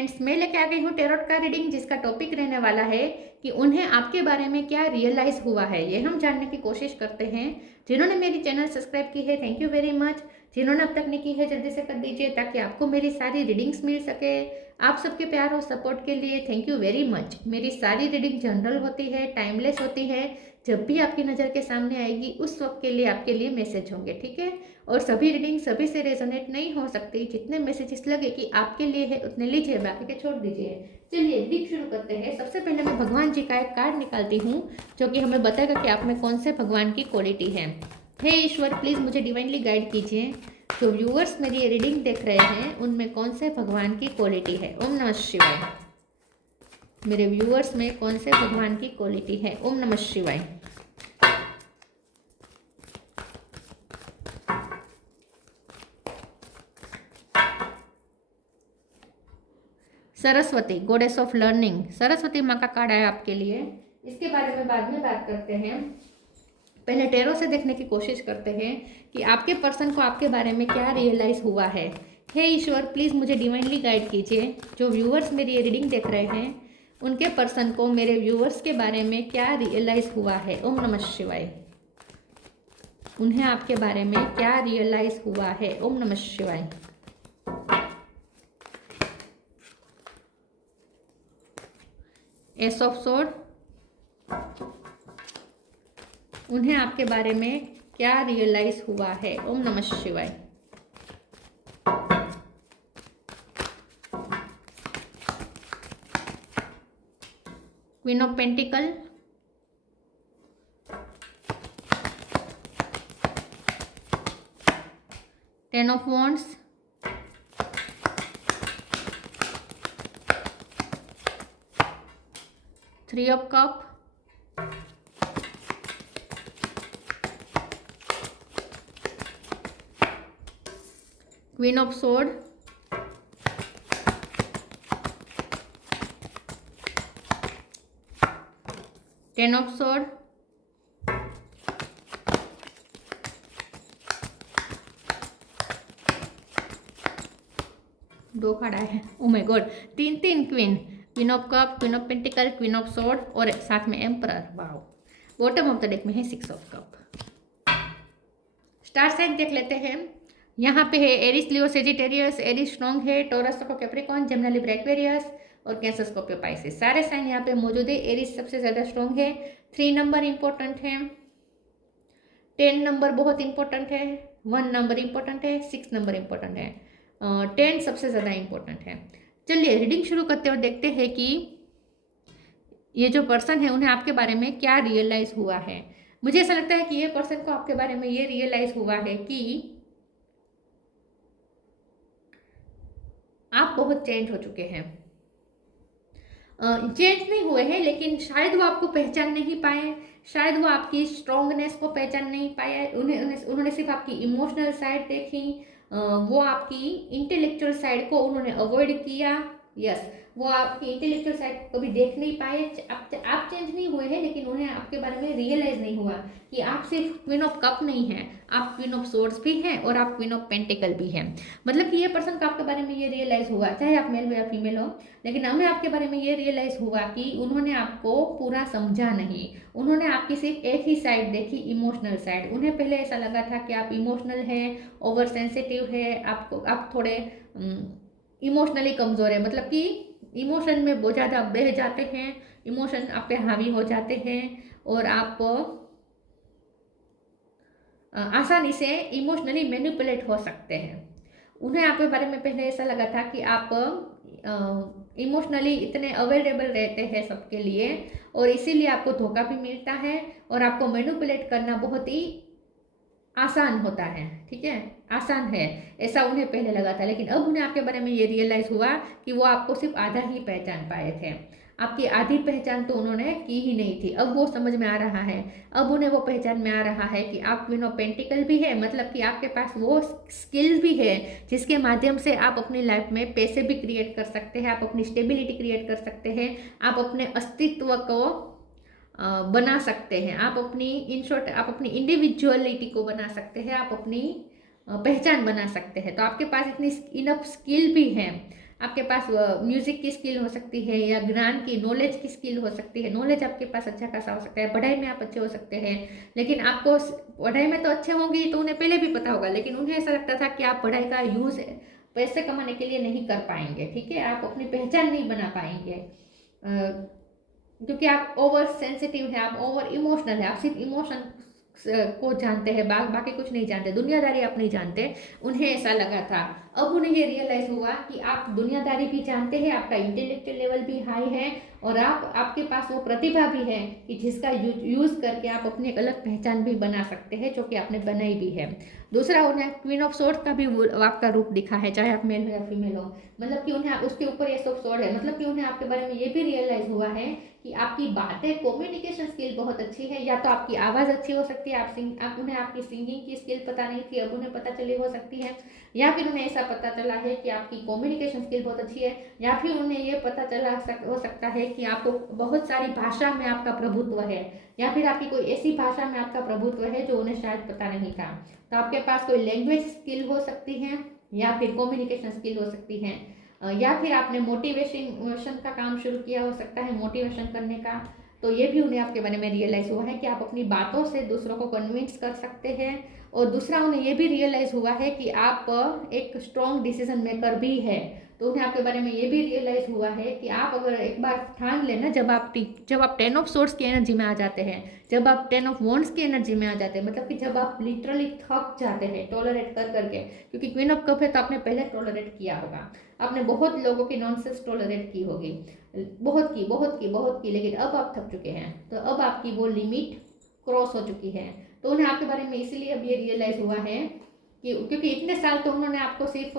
Friends, मैं लेके आ गई हूँ टेरोट का रीडिंग, जिसका टॉपिक रहने वाला है कि उन्हें आपके बारे में क्या रियलाइज हुआ है। ये हम जानने की कोशिश करते हैं। जिन्होंने मेरी चैनल सब्सक्राइब की है, थैंक यू वेरी मच। जिन्होंने अब तक नहीं की है, जल्दी से कर दीजिए ताकि आपको मेरी सारी रीडिंग्स मिल सके। आप सबके प्यार और सपोर्ट के लिए थैंक यू वेरी मच। मेरी सारी रीडिंग जनरल होती है, टाइमलेस होती है। जब भी आपकी नज़र के सामने आएगी उस वक्त के लिए आपके लिए मैसेज होंगे, ठीक है। और सभी रीडिंग सभी से रेजोनेट नहीं हो सकती। जितने मैसेजेस लगे कि आपके लिए है उतने लीजिए, बाकी के छोड़ दीजिए। चलिए रीडिंग शुरू करते हैं। सबसे पहले मैं भगवान जी का एक कार्ड निकालती हूँ जो कि हमें बताएगा कि आप में कौन से भगवान की क्वालिटी है। हे ईश्वर, प्लीज़ मुझे डिवाइनली गाइड कीजिए। जो व्यूअर्स मेरी ये रीडिंग देख रहे हैं उनमें कौन से भगवान की क्वालिटी है। ओम नमः शिवाय। मेरे व्यूअर्स में कौन से भगवान की क्वालिटी है। ओम नमः शिवाय। Saraswati, goddess of learning. Saraswati माँ का कार्ड आया आपके लिए। इसके बारे में बाद में बात करते हैं। पहले टेरो से देखने की कोशिश करते हैं कि आपके पर्सन को आपके बारे में क्या रियलाइज हुआ है। हे ईश्वर, प्लीज़ मुझे डिवाइनली गाइड कीजिए। जो व्यूअर्स मेरी ये रीडिंग देख रहे हैं उनके पर्सन को मेरे व्यूअर्स के बारे में क्या रियलाइज हुआ है। ओम नमः शिवाय। उन्हें आपके बारे में क्या रियलाइज हुआ है। ओम नमः शिवाय। S of sword. उन्हें आपके बारे में क्या रियलाइज हुआ है। ओम नमः शिवाय। Queen of pentacle. Ten of wands. Three of cup. Queen of sword. Ten of sword. दो खड़ा है। ओ माय गॉड, तीन तीन queen. Queen of cup, queen of pentacle, queen of sword और साथ में emperor. Wow. Bottom of the deck में है six of cup. Star sign देख लेते हैं। यहाँ पे है Aries, Leo, Sagittarius. Aries strong है। Taurus, Capricorn, Gemini, Libra, Aquarius और कैंसर, स्कॉर्पियो, पाइसेस। सारे साइन यहाँ पे मौजूद है। एरिस सबसे ज़्यादा स्ट्रॉन्ग है। 3 नंबर इंपॉर्टेंट है। 10 नंबर बहुत इंपॉर्टेंट है। 1 नंबर इंपॉर्टेंट है। 6 नंबर इंपॉर्टेंट है। 10 सबसे ज़्यादा इंपॉर्टेंट है। चलिए रीडिंग शुरू करते हैं और देखते हैं कि ये जो पर्सन है उन्हें आपके बारे में क्या रियलाइज हुआ है। मुझे ऐसा लगता है कि ये पर्सन को आपके बारे में ये रियलाइज हुआ है कि आप बहुत चेंज हो चुके हैं। चेंज नहीं हुए हैं लेकिन शायद वो आपको पहचान नहीं पाए। शायद वो आपकी स्ट्रॉन्गनेस को पहचान नहीं पाए। उन्होंने सिर्फ आपकी इमोशनल साइड देखी। वो आपकी इंटेलेक्चुअल साइड को उन्होंने अवॉइड किया। यस, वो आपकी इंटेलेक्चुअल साइड कभी देख नहीं पाए। आप चेंज नहीं हुए हैं लेकिन उन्हें आपके बारे में रियलाइज नहीं हुआ कि आप सिर्फ क्वीन ऑफ कप नहीं हैं, आप क्वीन ऑफ सोर्ड्स भी हैं और आप क्वीन ऑफ पेंटिकल भी हैं। मतलब कि ये पर्सन को आपके बारे में ये रियलाइज हुआ, चाहे आप मेल हो या फीमेल हो, लेकिन हमें आपके बारे में ये रियलाइज हुआ कि उन्होंने आपको पूरा समझा नहीं। उन्होंने आपकी सिर्फ एक ही साइड देखी, इमोशनल साइड। उन्हें पहले ऐसा लगा था कि आप इमोशनल हैं, ओवर सेंसिटिव है, आप थोड़े इमोशनली कमज़ोर है। मतलब कि इमोशन में बहुत ज़्यादा बह जाते हैं, इमोशन आप पे हावी हो जाते हैं और आप आसानी से इमोशनली मैनिपुलेट हो सकते हैं। उन्हें आपके बारे में पहले ऐसा लगा था कि आप इमोशनली इतने अवेलेबल रहते हैं सबके लिए और इसीलिए आपको धोखा भी मिलता है और आपको मैनिपुलेट करना बहुत ही आसान होता है। ठीक है, आसान है, ऐसा उन्हें पहले लगा था। लेकिन अब उन्हें आपके बारे में ये रियलाइज़ हुआ कि वो आपको सिर्फ आधा ही पहचान पाए थे। आपकी आधी पहचान तो उन्होंने की ही नहीं थी। अब वो समझ में आ रहा है, अब उन्हें वो पहचान में आ रहा है कि आप क्वीन ऑफ पेंटिकल भी है। मतलब कि आपके पास वो स्किल्स भी है जिसके माध्यम से आप अपनी लाइफ में पैसे भी क्रिएट कर सकते हैं, आप अपनी स्टेबिलिटी क्रिएट कर सकते हैं, आप अपने अस्तित्व को बना सकते हैं, आप अपनी इन शॉर्ट आप अपनी इंडिविजुअलिटी को बना सकते हैं, आप अपनी पहचान बना सकते हैं। तो आपके पास इतनी इनफ स्किल भी है। आपके पास म्यूजिक की स्किल हो सकती है, या ज्ञान की नॉलेज की स्किल हो सकती है। नॉलेज आपके पास अच्छा खासा हो सकता है, पढ़ाई में आप अच्छे हो सकते हैं, लेकिन आपको पढ़ाई में तो अच्छे होंगे तो उन्हें पहले भी पता होगा, लेकिन उन्हें ऐसा लगता था कि आप पढ़ाई का यूज़ पैसे कमाने के लिए नहीं कर पाएंगे, ठीक है, आप अपनी पहचान नहीं बना पाएंगे, क्योंकि आप ओवर सेंसिटिव है, आप ओवर इमोशनल है, आप सिर्फ इमोशन को जानते हैं, बाकी कुछ नहीं जानते, दुनियादारी आप नहीं जानते। उन्हें ऐसा लगा था। अब उन्हें ये रियलाइज हुआ कि आप दुनियादारी भी जानते हैं, आपका इंटेलेक्चुअल लेवल भी हाई है, और आपके पास वो प्रतिभा भी है कि जिसका यूज करके आप अपनी एक अलग पहचान भी बना सकते हैं, जो कि आपने बनाई भी है। दूसरा, उन्हें क्वीन ऑफ सोर्ड का भी आपका रूप दिखा है, चाहे आप मेल हो या फीमेल हो, मतलब कि उन्हें उसके ऊपर एस ऑफ सोर्ड है, मतलब कि उन्हें आपके बारे में ये भी रियलाइज हुआ है कि आपकी बातें, कम्युनिकेशन स्किल बहुत अच्छी है, या तो आपकी आवाज़ अच्छी हो सकती है, आप उन्हें आपकी सिंगिंग की स्किल पता नहीं थी, अब उन्हें पता चली हो सकती है, या फिर उन्हें ऐसा पता चला है कि आपकी कम्युनिकेशन स्किल बहुत अच्छी है, या फिर उन्हें ये पता चला हो सकता है कि आपको बहुत सारी भाषा में आपका प्रभुत्व है, या फिर आपकी कोई ऐसी भाषा में आपका प्रभुत्व है जो उन्हें शायद पता नहीं था। तो आपके पास कोई लैंग्वेज स्किल हो सकती है, या फिर कम्युनिकेशन स्किल हो सकती है, या फिर आपने मोटिवेशन का काम शुरू किया हो सकता है, मोटिवेशन करने का। तो ये भी उन्हें आपके बारे में रियलाइज़ हुआ है कि आप अपनी बातों से दूसरों को कन्विंस कर सकते हैं। और दूसरा, उन्हें ये भी रियलाइज़ हुआ है कि आप एक स्ट्रॉन्ग डिसीजन मेकर भी है। तो उन्हें आपके बारे में ये भी रियलाइज़ हुआ है कि आप अगर एक बार ठान लेना, जब आप 10 ऑफ सोर्ड्स की एनर्जी में आ जाते हैं, जब आप 10 ऑफ वॉन्ड्स की एनर्जी में आ जाते हैं, मतलब कि जब आप लिटरली थक जाते हैं टॉलरेट कर करके, क्योंकि क्वीन ऑफ कप है तो आपने पहले टॉलरेट किया होगा, आपने बहुत लोगों की नॉनसेंस टॉलरेट की होगी, बहुत की, लेकिन अब आप थक चुके हैं, तो अब आपकी वो लिमिट क्रॉस हो चुकी है। तो उन्हें आपके बारे में इसीलिए अब ये रियलाइज़ हुआ है कि क्योंकि इतने साल तो उन्होंने आपको सिर्फ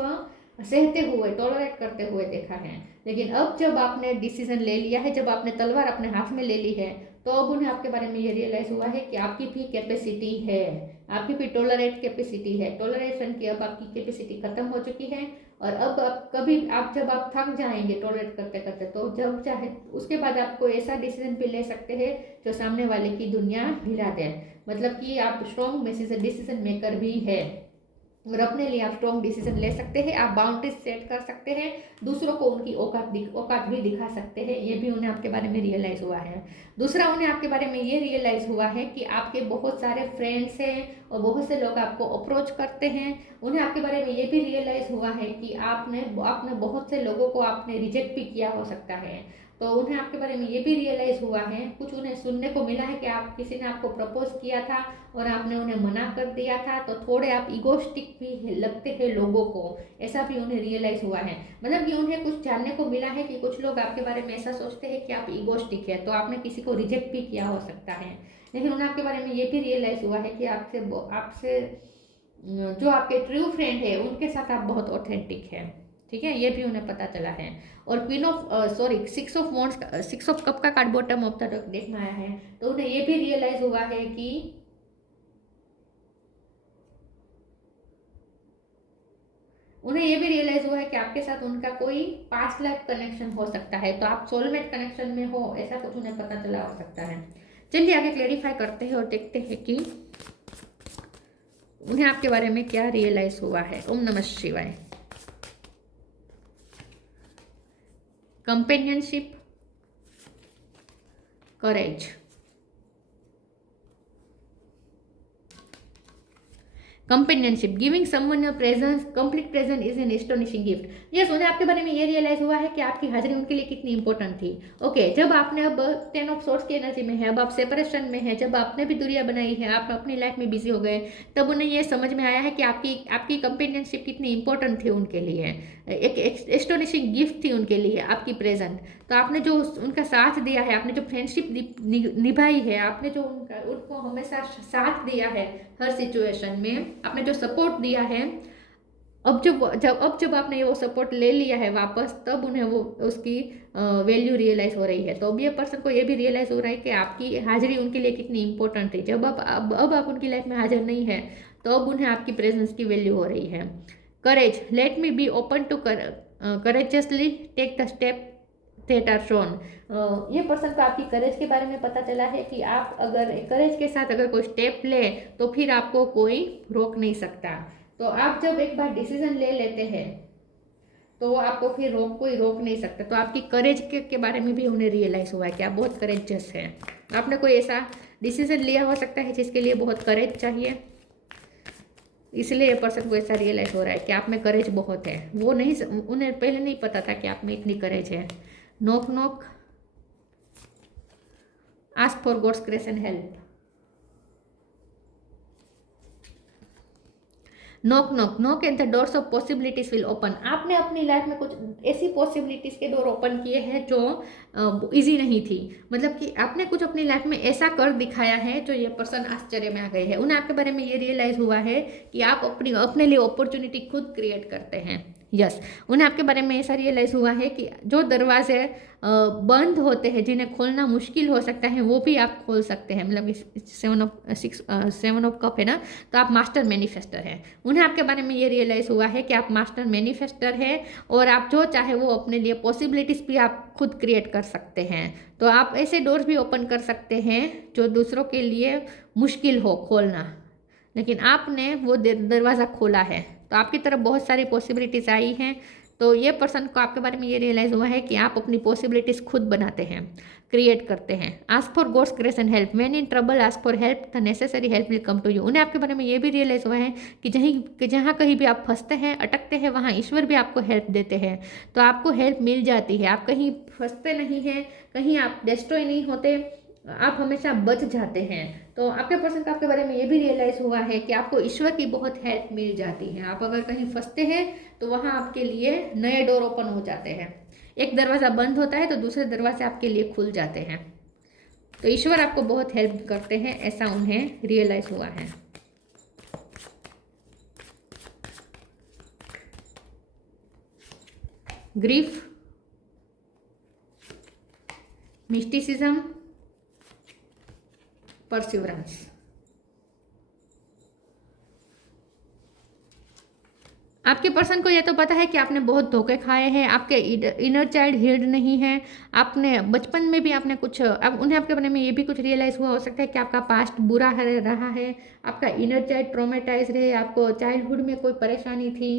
सहते हुए, टॉलरेट करते हुए देखा है, लेकिन अब जब आपने डिसीजन ले लिया है, जब आपने तलवार अपने हाथ में ले ली है, तो अब उन्हें आपके बारे में ये रियलाइज़ हुआ है कि आपकी भी कैपेसिटी है, आपकी भी टॉलरेट कैपेसिटी है, टॉलरेशन की अब आपकी कैपेसिटी खत्म हो चुकी है। और अब जब आप थक जाएंगे टॉलरेट करते करते, तो जब चाहे उसके बाद आप कोई ऐसा डिसीजन भी ले सकते हैं जो सामने वाले की दुनिया हिला दे, मतलब कि आप स्ट्रॉन्ग डिसीजन मेकर भी है, और अपने लिए आप स्ट्रॉन्ग डिसीजन ले सकते हैं, आप बाउंड्रीज सेट कर सकते हैं, दूसरों को उनकी औकात भी दिखा सकते हैं। ये भी उन्हें आपके बारे में रियलाइज़ हुआ है। दूसरा, उन्हें आपके बारे में ये रियलाइज़ हुआ है कि आपके बहुत सारे फ्रेंड्स हैं और बहुत से लोग आपको अप्रोच करते हैं। उन्हें आपके बारे में ये भी रियलाइज़ हुआ है कि आपने बहुत से लोगों को आपने रिजेक्ट भी किया हो सकता है। तो उन्हें आपके बारे में ये भी रियलाइज़ हुआ है, कुछ उन्हें सुनने को मिला है कि आप किसी ने आपको प्रपोज किया था और आपने उन्हें मना कर दिया था, तो थोड़े आप इगोस्टिक भी लगते हैं लोगों को, ऐसा भी उन्हें रियलाइज़ हुआ है। मतलब कि उन्हें कुछ जानने को मिला है कि कुछ लोग आपके बारे में ऐसा सोचते हैं कि आप इगोस्टिक है, तो आपने किसी को रिजेक्ट भी किया हो सकता है। लेकिन उन्हें आपके बारे में ये भी रियलाइज़ हुआ है कि आपसे जो आपके ट्रू फ्रेंड है उनके साथ आप बहुत ऑथेंटिक है, ठीक है, ये भी उन्हें पता चला है। और सिक्स ऑफ कप का card bottom of the deck में आया है, तो उन्हें ये भी रियलाइज हुआ है कि आपके साथ उनका कोई पास्ट लाइफ कनेक्शन हो सकता है, तो आप सोलमेट कनेक्शन में हो, ऐसा कुछ उन्हें पता चला हो सकता है। चलिए आगे क्लेरिफाई करते हैं और देखते हैं कि उन्हें आपके बारे में क्या रियलाइज हुआ है। ओम नमः शिवाय। Companionship, courage, companionship, giving someone your presence, complete presence is an astonishing gift. Yes, उन्हें आपके बारे में ये रियलाइज हुआ है कि आपकी हाजिरी उनके लिए कितनी इंपॉर्टेंट थी। ओके, जब आपने अब 10 ऑफ सोर्ड्स की एनर्जी में है, अब आप सेपरेशन में है, जब आपने भी दूरियां बनाई है, आप अपनी लाइफ में बिजी हो गए, तब उन्हें ये समझ में आया है कि आपकी कंपेनियनशिप कितनी इंपॉर्टेंट थी उनके लिए, एक एस्टोनिशिंग गिफ्ट थी उनके लिए आपकी प्रेजेंट। तो आपने जो उनका साथ दिया है, आपने जो फ्रेंडशिप निभाई है, आपने जो उनको हमेशा साथ दिया है हर सिचुएशन में, आपने जो सपोर्ट दिया है, अब जब आपने वो सपोर्ट ले लिया है वापस, तब उन्हें वो उसकी वैल्यू रियलाइज हो रही है। तो अब ये पर्सन को ये भी रियलाइज हो रहा है कि आपकी हाजिरी उनके लिए कितनी इंपॉर्टेंट थी। जब अब आप उनकी लाइफ में हाजिर नहीं है, तो अब उन्हें आपकी प्रेजेंस की वैल्यू हो रही है। Courage, let me be open to courageously take the step that are shown. ये पर्सन को आपकी करेज के बारे में पता चला है कि आप अगर करेज के साथ अगर कोई स्टेप ले, तो फिर आपको कोई रोक नहीं सकता। तो आप जब एक बार डिसीजन ले लेते हैं, तो आपको फिर कोई रोक नहीं सकता। तो आपकी करेज के बारे में भी उन्हें रियलाइज़ हुआ है कि आप बहुत करेजियस हैं। आपने कोई ऐसा डिसीजन लिया हो सकता है जिसके लिए बहुत करेज चाहिए, इसलिए ये पर्सन को ऐसा रियलाइज़ हो रहा है कि आप में करेज बहुत है। वो नहीं, उन्हें पहले नहीं पता था कि आप में इतनी करेज है। Knock knock, ask for God's grace and help. Knock knock knock and the doors of possibilities will open. आपने अपनी लाइफ में कुछ ऐसी पॉसिबिलिटीज के डोर ओपन किए हैं जो इजी नहीं थी। मतलब कि आपने कुछ अपनी लाइफ में ऐसा कर दिखाया है जो ये पर्सन आश्चर्य में आ गए हैं। उन्हें आपके बारे में ये रियलाइज हुआ है कि आप अपने लिए अपॉर्चुनिटी खुद क्रिएट करते हैं। यस, उन्हें आपके बारे में ऐसा रियलाइज़ हुआ है कि जो दरवाजे बंद होते हैं, जिन्हें खोलना मुश्किल हो सकता है, वो भी आप खोल सकते हैं। मतलब 7 ऑफ कप है ना, तो आप मास्टर मैनिफेस्टर हैं। उन्हें आपके बारे में ये रियलाइज़ हुआ है कि आप मास्टर मैनिफेस्टर हैं और आप जो चाहे वो अपने लिए पॉसिबिलिटीज़ भी आप खुद क्रिएट कर सकते हैं। तो आप ऐसे डोर्स भी ओपन कर सकते हैं जो दूसरों के लिए मुश्किल हो खोलना, लेकिन आपने वो दरवाज़ा खोला है। तो आपकी तरफ बहुत सारी पॉसिबिलिटीज़ आई हैं। तो ये पर्सन को आपके बारे में ये रियलाइज़ हुआ है कि आप अपनी पॉसिबिलिटीज़ खुद बनाते हैं, क्रिएट करते हैं। Ask for God's grace and help. When in trouble ask for help, the necessary help will come to you. उन्हें आपके बारे में ये भी रियलाइज़ हुआ है कि जहाँ कहीं भी आप फंसते हैं, अटकते हैं, वहाँ ईश्वर भी आपको हेल्प देते हैं। तो आपको हेल्प मिल जाती है। आप कहीं फंसते नहीं हैं, कहीं आप डिस्ट्रॉय नहीं होते, आप हमेशा बच जाते हैं। तो आपके पर्सन का आपके बारे में ये भी रियलाइज़ हुआ है कि आपको ईश्वर की बहुत हेल्प मिल जाती है। आप अगर कहीं फंसते हैं तो वहाँ आपके लिए नए डोर ओपन हो जाते हैं। एक दरवाज़ा बंद होता है तो दूसरे दरवाजे आपके लिए खुल जाते हैं। तो ईश्वर आपको बहुत हेल्प करते हैं, ऐसा उन्हें रियलाइज़ हुआ है। Grief, mysticism, perseverance. आपके पर्सन को यह तो पता है कि आपने बहुत धोखे खाए हैं, आपके इनर चाइल्ड हील्ड नहीं है। आपने बचपन में भी आपने कुछ, अब उन्हें आपके बारे में ये भी कुछ रियलाइज़ हुआ हो सकता है कि आपका पास्ट बुरा रहा है, आपका इनर चाइल्ड ट्रॉमेटाइज रहे, आपको चाइल्डहुड में कोई परेशानी थी,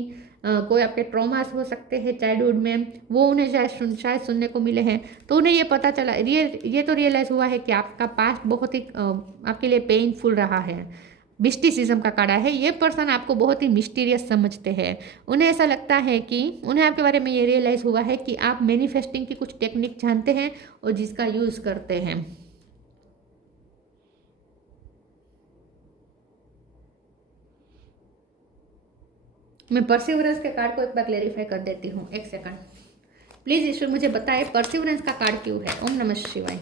कोई आपके ट्रॉमास हो सकते हैं चाइल्डहुड में, वो उन्हें शायद सुनने को मिले हैं। तो उन्हें ये पता चला, ये तो रियलाइज़ हुआ है कि आपका पास्ट बहुत ही आपके लिए पेनफुल रहा है। मिस्टिसिज्म का कार्ड है। ये पर्सन आपको बहुत ही मिस्टीरियस समझते हैं। उन्हें ऐसा लगता है कि उन्हें आपके बारे में ये रियलाइज़ हुआ है कि आप मैनिफेस्टिंग की कुछ टेक्निक जानते हैं और जिसका यूज़ करते हैं। मैं परसिवरेंस के कार्ड को एक बार क्लेरिफाई कर देती हूँ। एक सेकंड प्लीज़ ईश्वर मुझे बताए परसिवरेंस का कार्ड क्यों है। ओम नमः शिवाय।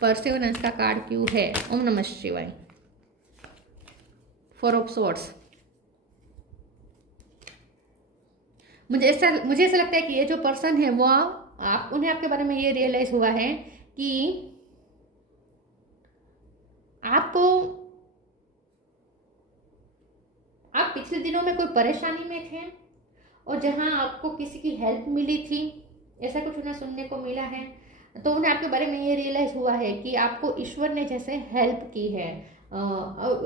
परसिवरेंस का कार्ड क्यों है। ओम नमः शिवाय। 4 ऑफ स्वॉर्ड्स। मुझे ऐसा लगता है कि ये जो पर्सन है वो उन्हें आपके बारे में ये रियलाइज़ हुआ है कि आप पिछले दिनों में कोई परेशानी में थे और जहां आपको किसी की हेल्प मिली थी, ऐसा कुछ उन्हें सुनने को मिला है। तो उन्हें आपके बारे में ये रियलाइज़ हुआ है कि आपको ईश्वर ने जैसे हेल्प की है,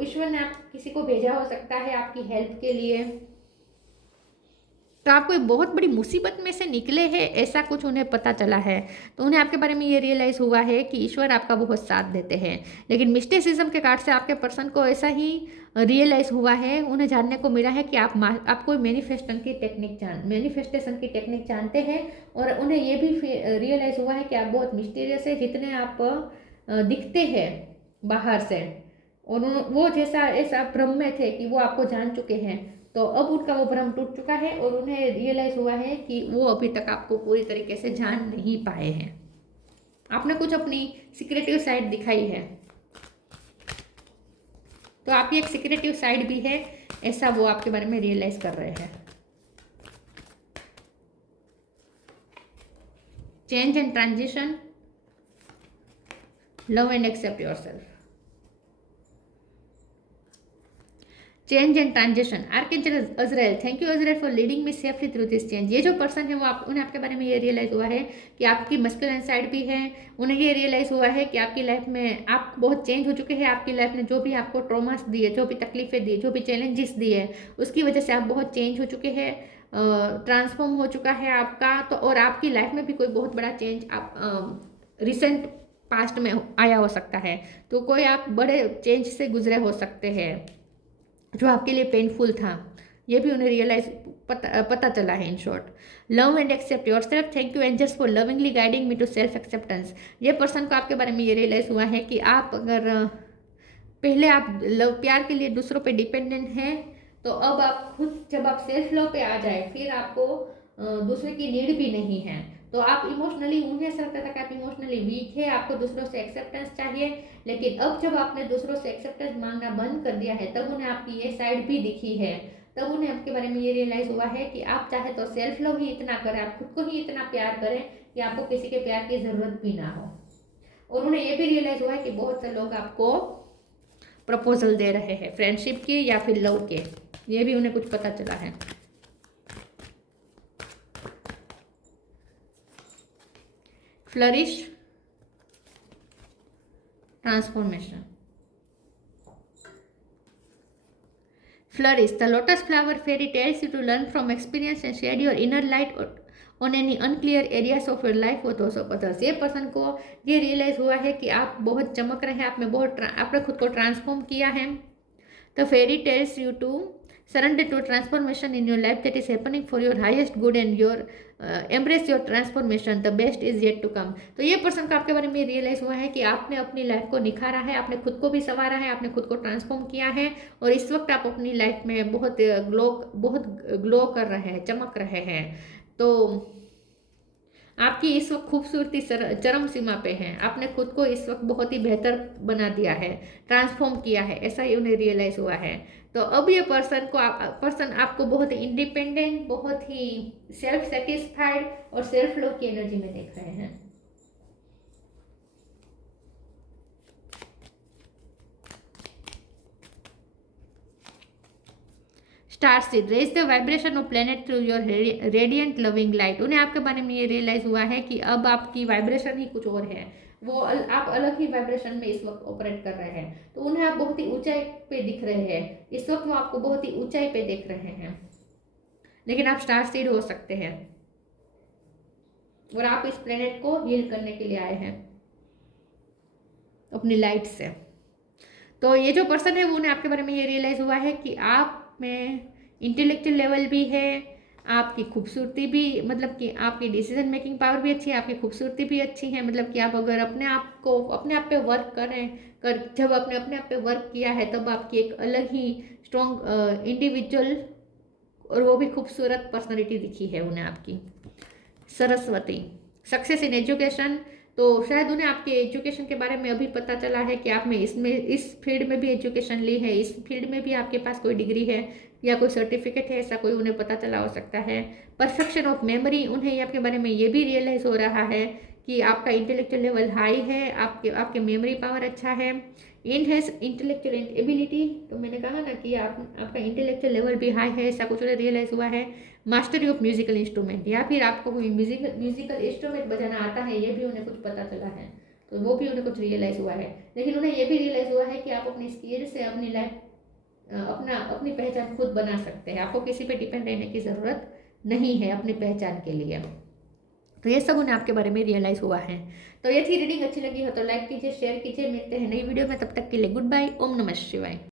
ईश्वर ने आप किसी को भेजा हो सकता है आपकी हेल्प के लिए। तो आप कोई बहुत बड़ी मुसीबत में से निकले हैं, ऐसा कुछ उन्हें पता चला है। तो उन्हें आपके बारे में ये रियलाइज़ हुआ है कि ईश्वर आपका बहुत साथ देते हैं। लेकिन मिस्टिसिज्म के कार्ड से आपके पर्सन को ऐसा ही रियलाइज़ हुआ है, उन्हें जानने को मिला है कि आप कोई मैनिफेस्टेशन की टेक्निक जानते हैं। और उन्हें ये भी रियलाइज़ हुआ है कि आप बहुत मिस्टीरियस है, जितने आप दिखते हैं बाहर से, और वो जैसा ऐसा भ्रम में थे कि वो आपको जान चुके हैं। तो अब उनका वो भ्रम टूट चुका है और उन्हें रियलाइज़ हुआ है कि वो अभी तक आपको पूरी तरीके से जान नहीं पाए हैं। आपने कुछ अपनी सीक्रेटिव साइड दिखाई है, तो आपकी एक सीक्रेटिव साइड भी है, ऐसा वो आपके बारे में रियलाइज़ कर रहे हैं। Change and transition, love and accept yourself. Change and transition, archangel Azrael, thank you Azrael for leading me safely through this change. ये जो पर्सन है वो उन्हें आपके बारे में ये रियलाइज़ हुआ है कि आपकी मस्कुलिन साइड भी है। उन्हें ये रियलाइज़ हुआ है कि आपकी लाइफ में आप बहुत चेंज हो चुके हैं। आपकी लाइफ में जो भी आपको ट्रॉमास दिए, जो भी तकलीफें दी, जो भी चैलेंजेस दिए, उसकी वजह से आप बहुत चेंज हो चुके हैं, ट्रांसफॉर्म हो चुका है आपका। तो और आपकी लाइफ में भी कोई बहुत बड़ा चेंज आप रिसेंट पास्ट में आया हो सकता है। तो कोई आप बड़े चेंज से गुजरे हो सकते हैं जो आपके लिए पेनफुल था, ये भी उन्हें रियलाइज पता चला है। In short, love and accept yourself, thank you angels for lovingly guiding me to self acceptance. ये पर्सन को आपके बारे में ये रियलाइज़ हुआ है कि आप अगर पहले आप लव प्यार के लिए दूसरों पे डिपेंडेंट हैं, तो अब आप खुद जब आप सेल्फ लव पे आ जाए, फिर आपको दूसरे की नीड भी नहीं है। तो आप इमोशनली, उन्हें ऐसा लगता था कि आप इमोशनली वीक है, आपको दूसरों से एक्सेप्टेंस चाहिए। लेकिन अब जब आपने दूसरों से एक्सेप्टेंस मांगना बंद कर दिया है, तब उन्हें आपकी ये साइड भी दिखी है। तब उन्हें आपके बारे में ये रियलाइज़ हुआ है कि आप चाहे तो सेल्फ लव ही इतना करें, आप खुद को ही इतना प्यार करें कि आपको किसी के प्यार की ज़रूरत भी ना हो। और उन्हें ये भी रियलाइज़ हुआ है कि बहुत से लोग आपको प्रपोजल दे रहे हैं, फ्रेंडशिप के या फिर लव के, ये भी उन्हें कुछ पता चला है। Flourish, transformation. Flourish. The lotus flower fairy tells you to learn from experience and shed your inner light on any unclear areas of your life with those of others. ये पर्सन को ये रियलाइज हुआ है कि आप बहुत चमक रहे हैं, आप में बहुत आपने खुद को ट्रांसफॉर्म किया है। The fairy tells you to surrender to transformation in your life that is happening for your highest good and your embrace your transformation, the best is yet to come। तो ये पर्सन का आपके बारे में realise हुआ है कि आपने अपनी लाइफ को निखारा है, आपने खुद को भी संवारा है, आपने खुद को ट्रांसफॉर्म किया है, और इस वक्त आप अपनी लाइफ में बहुत ग्लो कर रहे हैं, चमक रहे हैं। तो आपकी इस वक्त खूबसूरती चरम सीमा पे है, आपने खुद को इस वक्त बहुत ही बेहतर बना दिया है, ट्रांसफॉर्म किया है, ऐसा ही उन्हें रियलाइज़ हुआ है। तो अब ये पर्सन आपको बहुत ही इंडिपेंडेंट, बहुत ही सेल्फ सेटिस्फाइड और सेल्फ लव की एनर्जी में देख रहे हैं। Star seed, raise the vibration of planet through your radiant loving light. उन्हें आपके बारे में ये रियलाइज हुआ है कि अब आपकी वाइब्रेशन ही कुछ और है, वो आप अलग ही वाइब्रेशन में इस वक्त ऑपरेट कर रहे हैं। तो उन्हें आप बहुत ही ऊंचाई पे दिख रहे हैं, इस वक्त वो आपको बहुत ही ऊंचाई पे देख रहे हैं। लेकिन आप स्टार सीड हो सकते हैं और आप इस प्लेनेट को हील करने के लिए आए हैं अपनी लाइट से। तो ये जो पर्सन है वो उन्हें आपके बारे में ये रियलाइज हुआ है कि आप में इंटेलेक्चुअल लेवल भी है, आपकी खूबसूरती भी, मतलब कि आपकी डिसीजन मेकिंग पावर भी अच्छी है, आपकी खूबसूरती भी अच्छी है। मतलब कि आप अगर अपने आप पे वर्क जब आपने अपने आप पे वर्क किया है, तब आपकी एक अलग ही स्ट्रॉन्ग इंडिविजुअल और वो भी खूबसूरत पर्सनैलिटी दिखी है उन्हें आपकी। Saraswati, success in education. तो शायद उन्हें आपके एजुकेशन के बारे में अभी पता चला है कि आपने इस फील्ड में भी एजुकेशन ली है, इस फील्ड में भी आपके पास कोई डिग्री है या कोई सर्टिफिकेट है, ऐसा कोई उन्हें पता चला हो सकता है। परफेक्शन ऑफ मेमोरी, उन्हें आपके बारे में ये भी रियलाइज़ हो रहा है कि आपका इंटेलेक्चुअल लेवल हाई है, आपके मेमोरी पावर अच्छा है। इनहेंस इंटेलेक्चुअल एबिलिटी, तो मैंने कहा ना कि आपका इंटेलेक्चुअल लेवल भी हाई है, ऐसा कुछ उन्हें रियलाइज़ हुआ है। मास्टरी ऑफ म्यूजिकल इंस्ट्रूमेंट, या फिर आपको कोई म्यूजिकल इंस्ट्रूमेंट बजाना आता है, ये भी उन्हें कुछ पता चला है, तो वो भी उन्हें कुछ रियलाइज़ हुआ है। लेकिन उन्हें ये भी रियलाइज़ हुआ है कि आप अपनी स्किल से अपनी लाइफ अपनी पहचान खुद बना सकते हैं, आपको किसी पे डिपेंड रहने की ज़रूरत नहीं है अपनी पहचान के लिए। तो ये सब उन्हें आपके बारे में रियलाइज़ हुआ है। तो ये थी रीडिंग, अच्छी लगी हो तो लाइक कीजिए, शेयर कीजिए। मिलते हैं नई वीडियो में, तब तक के लिए गुड बाय। ओम नमः शिवाय।